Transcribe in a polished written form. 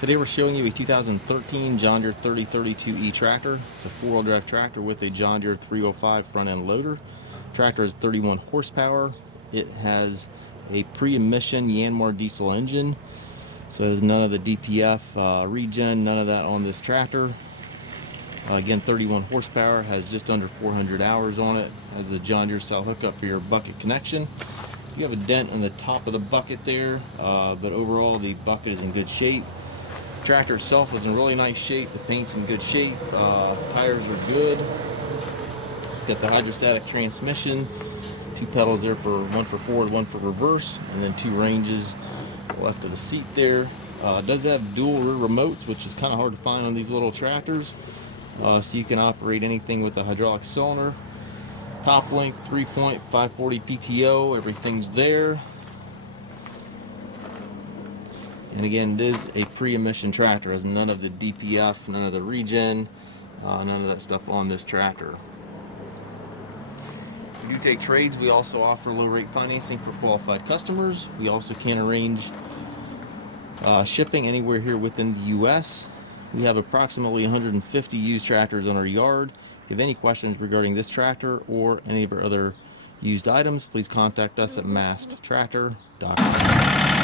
Today we're showing you a 2013 John Deere 3032E tractor. It's a four-wheel drive tractor with a John Deere 305 front end loader. Tractor has 31 horsepower. It has a pre-emission Yanmar diesel engine. So there's none of the DPF regen, none of that on this tractor. Again, 31 horsepower, has just under 400 hours on it. Has the John Deere style hookup for your bucket connection. You have a dent in the top of the bucket there, but overall the bucket is in good shape. The tractor itself is in really nice shape. The paint's in good shape. Tires are good. It's got the hydrostatic transmission. Two pedals there, one for forward, one for reverse, and then two ranges left of the seat there. It does have dual rear remotes, which is kind of hard to find on these little tractors. So you can operate anything with a hydraulic cylinder. Top link 3-point 540 PTO, everything's there. And again, it is a pre-emission tractor. It has none of the DPF, none of the regen, none of that stuff on this tractor. We do take trades. We also offer low rate financing for qualified customers. We also can arrange shipping anywhere here within the US. We have approximately 150 used tractors on our yard. If you have any questions regarding this tractor or any of our other used items, please contact us at masttractor.com.